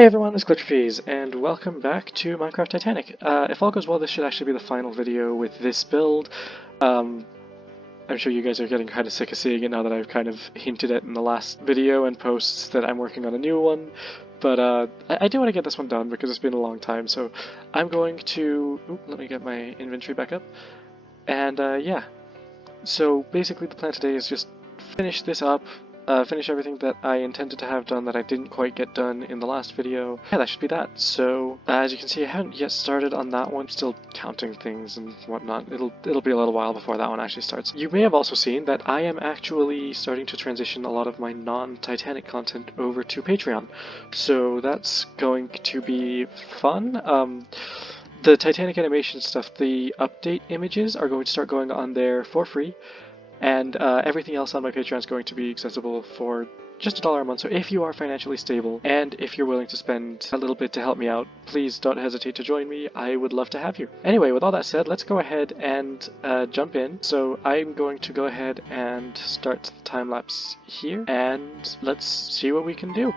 Hey everyone, it's Glitterfees, and welcome back to Minecraft Titanic. If all goes well, this should actually be the final video with this build. I'm sure you guys are getting kind of sick of seeing it now that I've kind of hinted at in the last video and posts that I'm working on a new one. But I do want to get this one done because it's been a long time, so I'm going to... Oop, let me get my inventory back up. And yeah, so basically the plan today is just finish this up, finish everything that I intended to have done that I didn't quite get done in the last video. Yeah, that should be that. So, as you can see, I haven't yet started on that one, still counting things and whatnot. It'll be a little while before that one actually starts. You may have also seen that I am actually starting to transition a lot of my non-Titanic content over to Patreon. So that's going to be fun. The Titanic animation stuff, the update images are going to start going on there for free, and everything else on my Patreon is going to be accessible for just $1 a month. So if you are financially stable and if you're willing to spend a little bit to help me out, please don't hesitate to join me. I would love to have you. Anyway, with all that said, let's go ahead and jump in. So I'm going to go ahead and start the time lapse here, and let's see what we can do.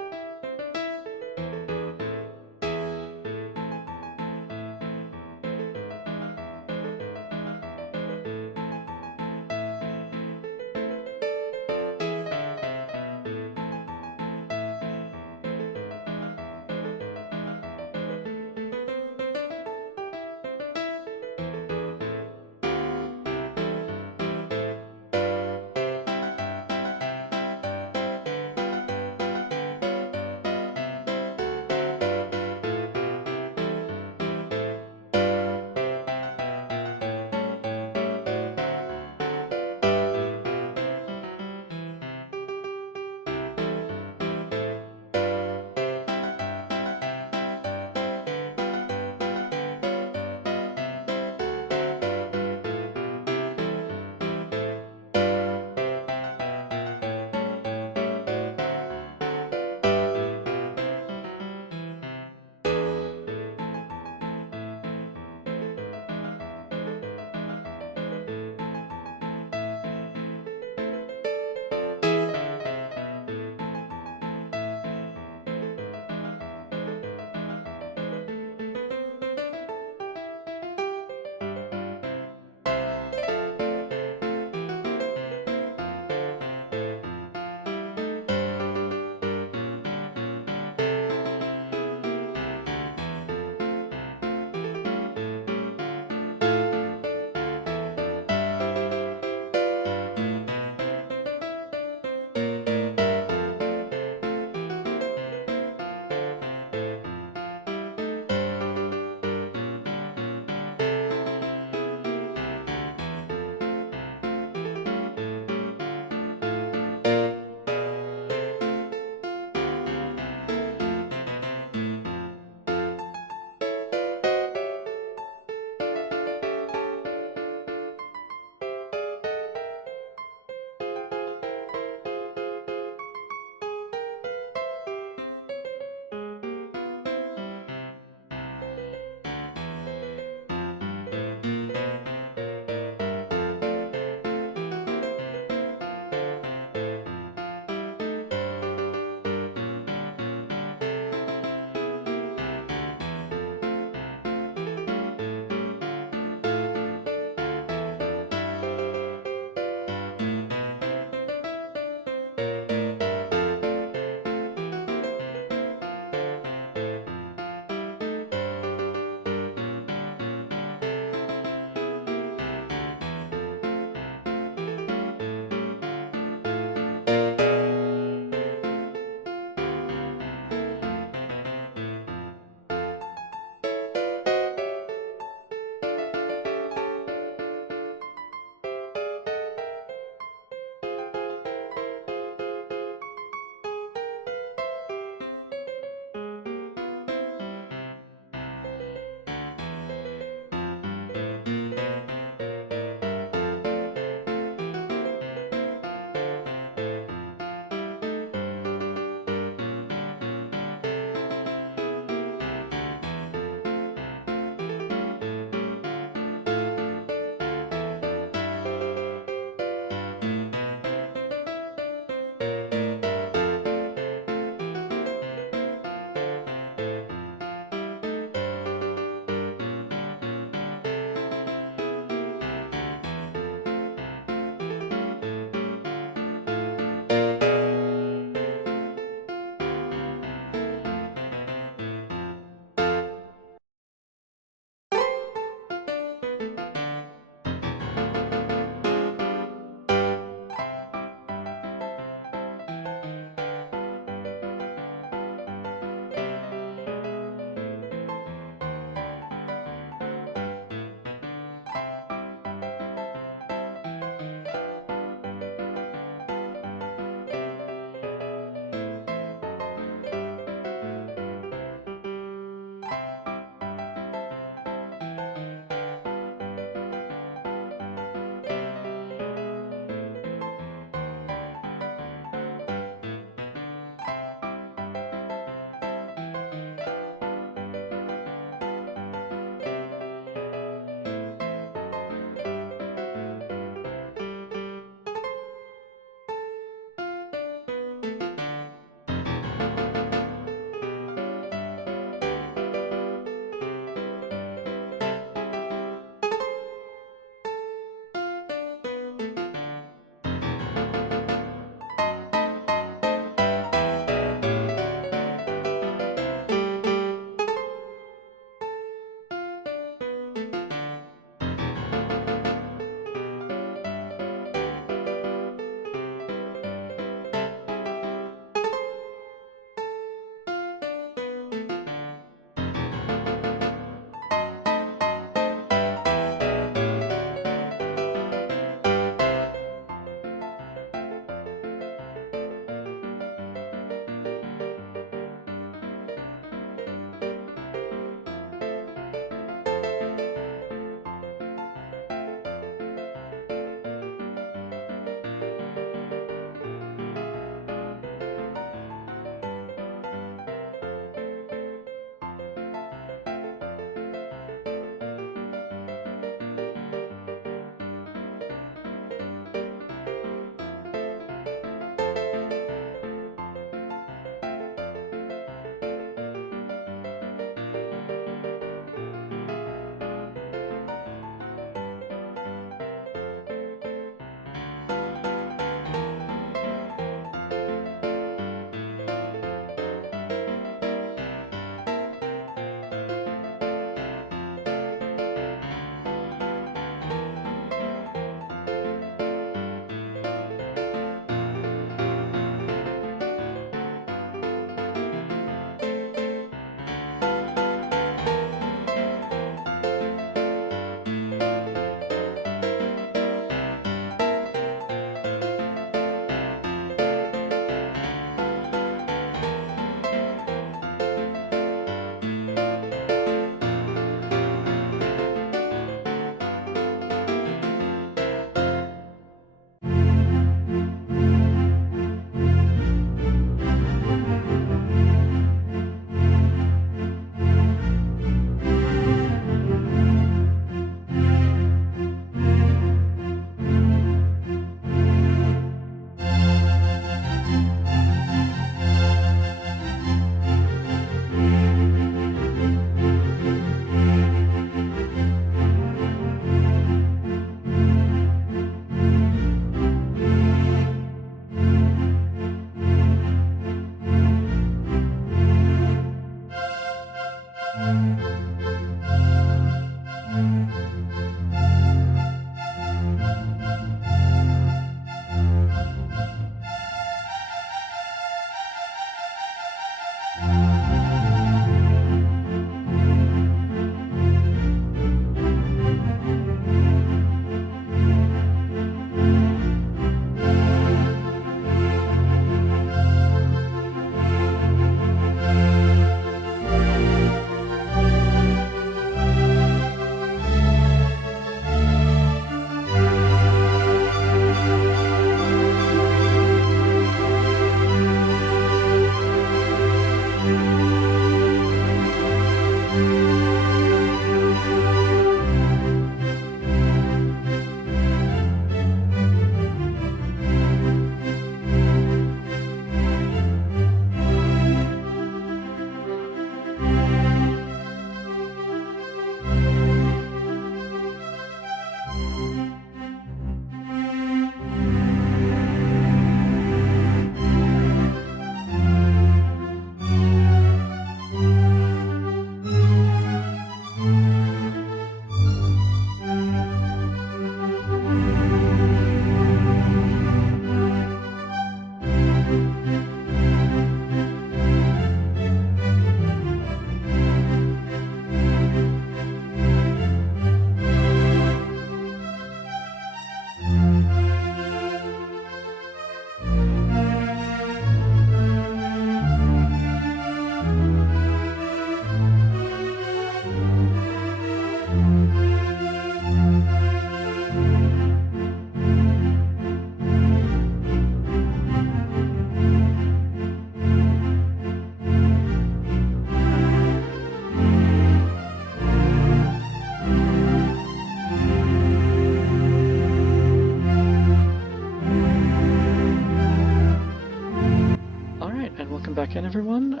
back in, everyone.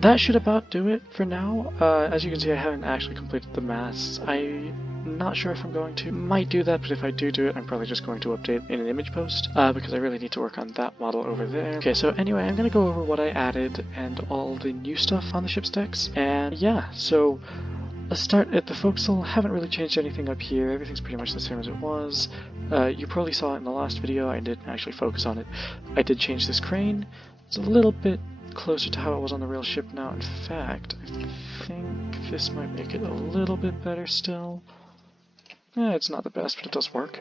That should about do it for now. As you can see, I haven't actually completed the masts. I'm not sure if I'm going to. Might do that, but if I do it, I'm probably just going to update in an image post, because I really need to work on that model over there. Okay, so anyway, I'm going to go over what I added and all the new stuff on the ship's decks, and yeah, so let's start at the forecastle. Haven't really changed anything up here. Everything's pretty much the same as it was. You probably saw it in the last video. I didn't actually focus on it. I did change this crane. It's a little bit closer to how it was on the real ship now. In fact, I think this might make it a little bit better still. It's not the best, but it does work.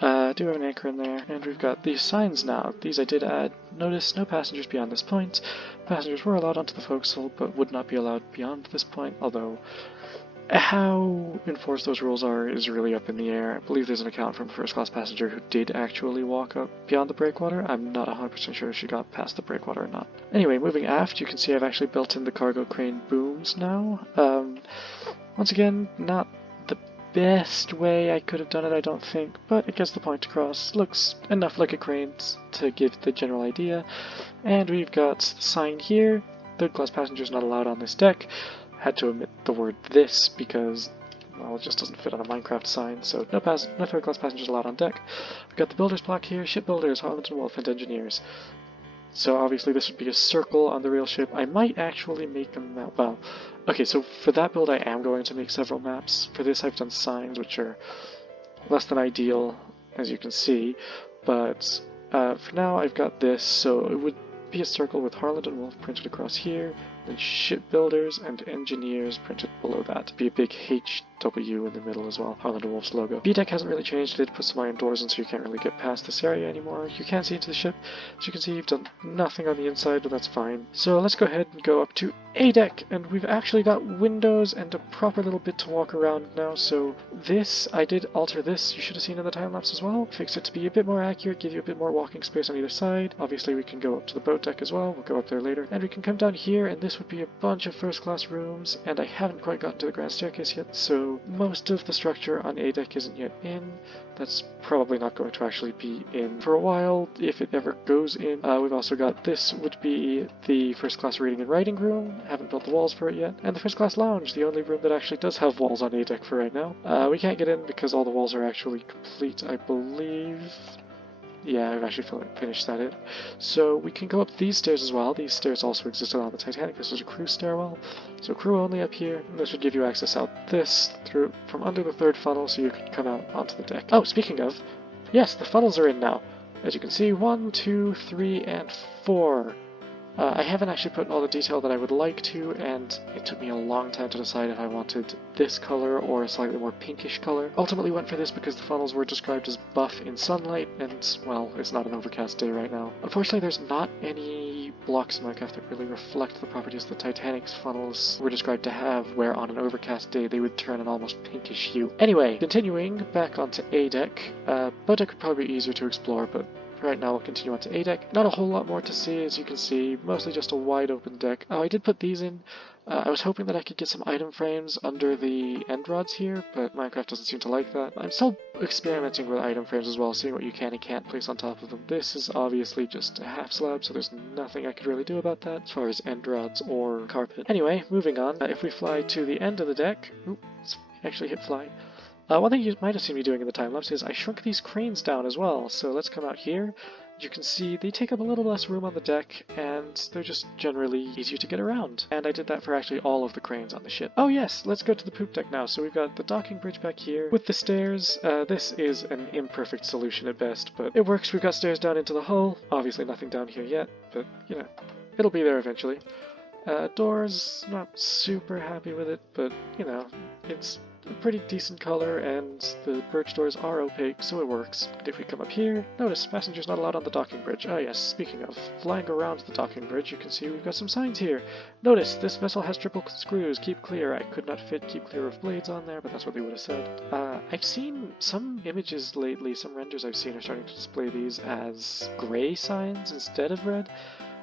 I do have an anchor in there, and we've got these signs now. These I did add. Notice no passengers beyond this point. Passengers were allowed onto the forecastle, but would not be allowed beyond this point, although how enforced those rules are is really up in the air. I believe there's an account from a first-class passenger who did actually walk up beyond the breakwater. I'm not 100% sure if she got past the breakwater or not. Anyway, moving aft, you can see I've actually built in the cargo crane booms now. Once again, not the best way I could have done it, I don't think, but it gets the point across. Looks enough like a crane to give the general idea. And we've got the sign here. Third-class passengers not allowed on this deck. Had to omit the word "this" because, well, it just doesn't fit on a Minecraft sign, so no third-class passengers allowed on deck. We've got the builder's block here, shipbuilders, Harland and Wolff, and engineers. So obviously this would be a circle on the real ship. I might actually make a map. Well, okay, so for that build I am going to make several maps. For this I've done signs, which are less than ideal, as you can see, but for now I've got this, so it would be a circle with Harland and Wolff printed across here, then shipbuilders and engineers printed below that. Be a big HW in the middle as well, Harland and Wolff's logo. B-deck hasn't really changed. It put some iron doors in so you can't really get past this area anymore. You can't see into the ship. As you can see, you've done nothing on the inside, but that's fine. So let's go ahead and go up to A-deck, and we've actually got windows and a proper little bit to walk around now. So this, I did alter this, you should have seen in the time-lapse as well. Fix it to be a bit more accurate, give you a bit more walking space on either side. Obviously we can go up to the boat deck as well, we'll go up there later. And we can come down here, and this would be a bunch of first-class rooms, and I haven't quite gotten to the grand staircase yet, so most of the structure on A-deck isn't yet in. That's probably not going to actually be in for a while, if it ever goes in. We've also got this would be the first-class reading and writing room. Haven't built the walls for it yet. And the first-class lounge, the only room that actually does have walls on A-deck for right now. We can't get in because all the walls are actually complete, I believe. Yeah, I've actually finished that in. So we can go up these stairs as well. These stairs also existed on the Titanic. This was a crew stairwell. So crew only up here. And this would give you access out this through from under the third funnel so you can come out onto the deck. Oh, speaking of, yes, the funnels are in now. As you can see, 1, 2, 3, and 4. I haven't actually put all the detail that I would like to, and it took me a long time to decide if I wanted this color or a slightly more pinkish color. Ultimately went for this because the funnels were described as buff in sunlight, and, well, it's not an overcast day right now. Unfortunately, there's not any blocks in Minecraft that really reflect the properties the Titanic's funnels were described to have, where on an overcast day they would turn an almost pinkish hue. Anyway, continuing back onto A-deck. Boat deck would probably be easier to explore, but right now we'll continue on to A-deck. Not a whole lot more to see, as you can see, mostly just a wide open deck. Oh, I did put these in. I was hoping that I could get some item frames under the end rods here, but Minecraft doesn't seem to like that. I'm still experimenting with item frames as well, seeing what you can and can't place on top of them. This is obviously just a half slab, so there's nothing I could really do about that as far as end rods or carpet. Anyway, moving on. If we fly to the end of the deck, let's actually hit fly. One thing you might have seen me doing in the time-lapse is I shrunk these cranes down as well, so let's come out here. You can see they take up a little less room on the deck, and they're just generally easier to get around. And I did that for actually all of the cranes on the ship. Oh yes, let's go to the poop deck now. So we've got the docking bridge back here with the stairs. This is an imperfect solution at best, but it works. We've got stairs down into the hull. Obviously nothing down here yet, but, you know, it'll be there eventually. Doors, not super happy with it, but, you know, it's a pretty decent color, and the birch doors are opaque, so it works. If we come up here, notice passengers not allowed on the docking bridge. Oh yes, speaking of, flying around the docking bridge, you can see we've got some signs here. Notice, this vessel has triple screws, keep clear. I could not fit keep clear of blades on there, but that's what they would have said. I've seen some images lately, some renders I've seen are starting to display these as gray signs instead of red.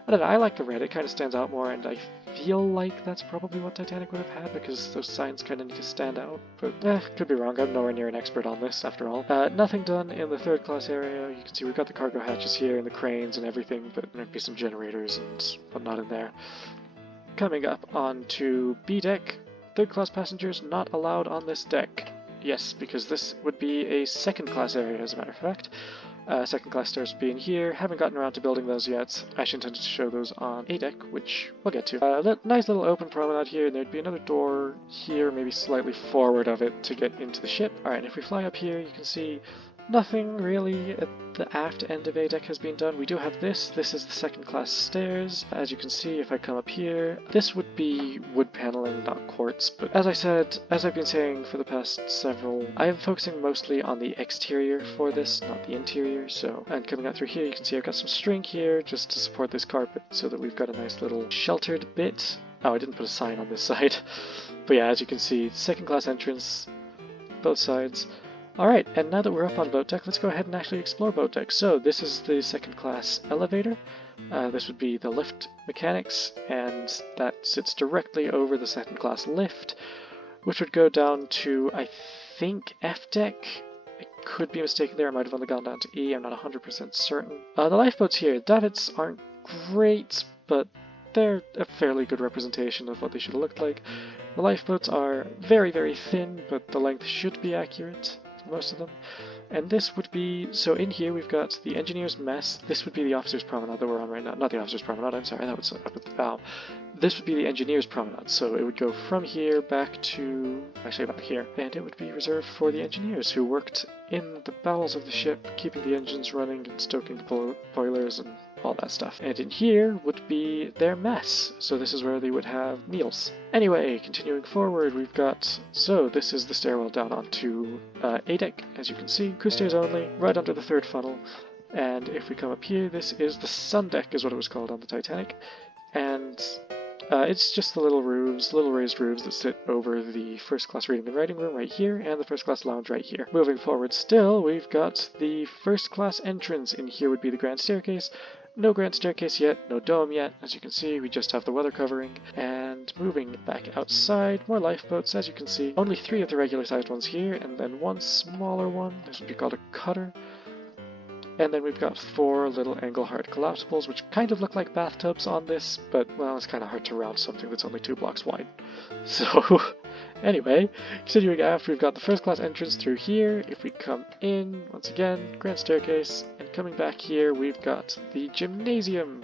I don't know, I like the red, it kind of stands out more, and I feel like that's probably what Titanic would have had, because those signs kind of need to stand out, but could be wrong. I'm nowhere near an expert on this, after all. Nothing done in the third class area. You can see we've got the cargo hatches here and the cranes and everything, but there'd be some generators and whatnot in there. Coming up onto B deck, third class passengers not allowed on this deck. Yes, because this would be a second class area, as a matter of fact. Second class stairs would be in here. Haven't gotten around to building those yet. I actually intended to show those on A deck, which we'll get to. Nice little open promenade here, and there'd be another door here, maybe slightly forward of it to get into the ship. Alright, if we fly up here, you can see nothing really at the aft end of A deck has been done. We do have this. This is the second class stairs. As you can see, if I come up here, this would be wood paneling, not quartz. But as I said, as I've been saying for the past several, I am focusing mostly on the exterior for this, not the interior. So, and coming out through here, you can see I've got some string here just to support this carpet so that we've got a nice little sheltered bit. Oh, I didn't put a sign on this side. But yeah, as you can see, second class entrance, both sides. Alright, and now that we're up on boat deck, let's go ahead and actually explore boat deck. So this is the second class elevator. This would be the lift mechanics, and that sits directly over the second class lift, which would go down to, I think, F deck. I could be mistaken there, I might have only gone down to E, I'm not 100% certain. The lifeboats here, davits aren't great, but they're a fairly good representation of what they should have looked like. The lifeboats are very, very thin, but the length should be accurate. Most of them. And this would be, so in here we've got the engineer's mess. This would be the officer's promenade that we're on right now. Not the officer's promenade, I'm sorry, that was up at the bow. This would be the engineer's promenade, so it would go from here back to, actually about here, and it would be reserved for the engineers who worked in the bowels of the ship, keeping the engines running and stoking the boilers and all that stuff. And in here would be their mess, so this is where they would have meals. Anyway, continuing forward, we've got, so this is the stairwell down onto A deck, as you can see, crew stairs only, right under the third funnel. And if we come up here, this is the sun deck, is what it was called on the Titanic, and it's just the little roofs, little raised roofs that sit over the first class reading and writing room right here, and the first class lounge right here. Moving forward still, we've got the first class entrance. In here would be the grand staircase. No grand staircase yet, no dome yet. As you can see, we just have the weather covering. And moving back outside, more lifeboats, as you can see. Only 3 of the regular sized ones here, and then one smaller one. This would be called a cutter. And then we've got 4 little angle-heart collapsibles, which kind of look like bathtubs on this, but, well, it's kind of hard to round something that's only 2 blocks wide. So, anyway, continuing aft, we've got the first class entrance through here. If we come in, once again, grand staircase, and coming back here, we've got the gymnasium.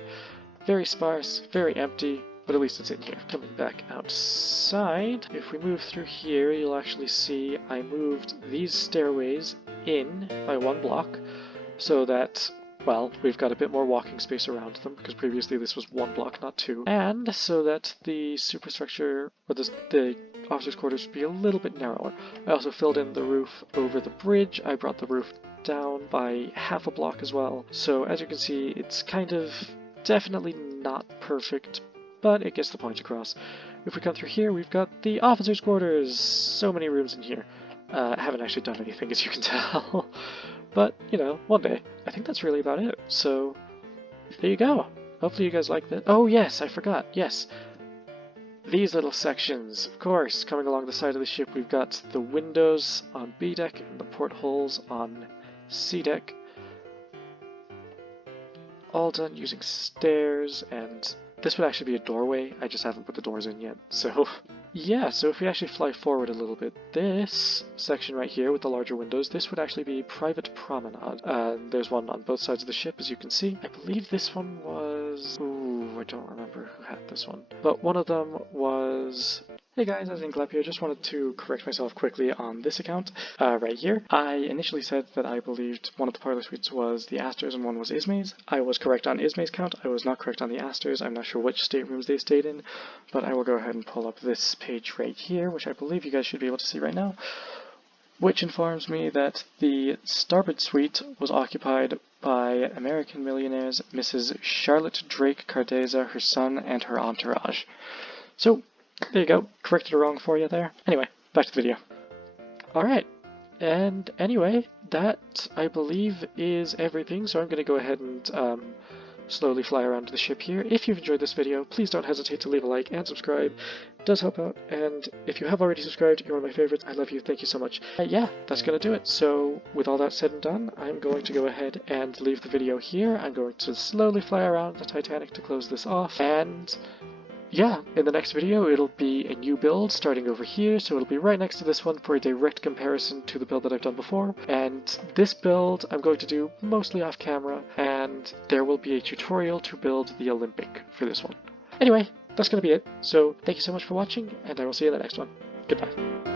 Very sparse, very empty, but at least it's in here. Coming back outside, if we move through here, you'll actually see I moved these stairways in by 1 block, so that, well, we've got a bit more walking space around them, because previously this was 1 block, not 2. And so that the superstructure, or the officer's quarters, would be a little bit narrower. I also filled in the roof over the bridge. I brought the roof down by half a block as well. So as you can see, it's kind of definitely not perfect, but it gets the point across. If we come through here, we've got the officer's quarters. So many rooms in here. I haven't actually done anything, as you can tell. But, you know, one day. I think that's really about it. So, there you go. Hopefully you guys like that. Oh, yes, I forgot. Yes. These little sections, of course, coming along the side of the ship, we've got the windows on B deck and the portholes on C deck. All done using stairs, and this would actually be a doorway. I just haven't put the doors in yet. So, yeah, so if we actually fly forward a little bit, this section right here with the larger windows, this would actually be private promenade. There's one on both sides of the ship, as you can see. I believe this one was... Ooh, I don't remember who had this one. But one of them was... Hey guys, Inkglab here. Just wanted to correct myself quickly on this account right here. I initially said that I believed one of the parlor suites was the Astors and one was Ismay's. I was correct on Ismay's count. I was not correct on the Astors. I'm not sure which staterooms they stayed in, but I will go ahead and pull up this page right here, which I believe you guys should be able to see right now, which informs me that the starboard suite was occupied by American millionaires Mrs. Charlotte Drake Cardeza, her son, and her entourage. So, there you go, corrected a wrong for you there. Anyway, back to the video. Alright, and anyway, that, I believe, is everything, so I'm going to go ahead and slowly fly around the ship here. If you've enjoyed this video, please don't hesitate to leave a like and subscribe. It does help out, and if you have already subscribed, you're one of my favorites. I love you, thank you so much. Yeah, that's gonna do it. So with all that said and done, I'm going to go ahead and leave the video here. I'm going to slowly fly around the Titanic to close this off, and yeah, in the next video it'll be a new build starting over here, so it'll be right next to this one for a direct comparison to the build that I've done before. And this build I'm going to do mostly off camera, and there will be a tutorial to build the Olympic for this one. Anyway, that's going to be it, so thank you so much for watching, and I will see you in the next one. Goodbye.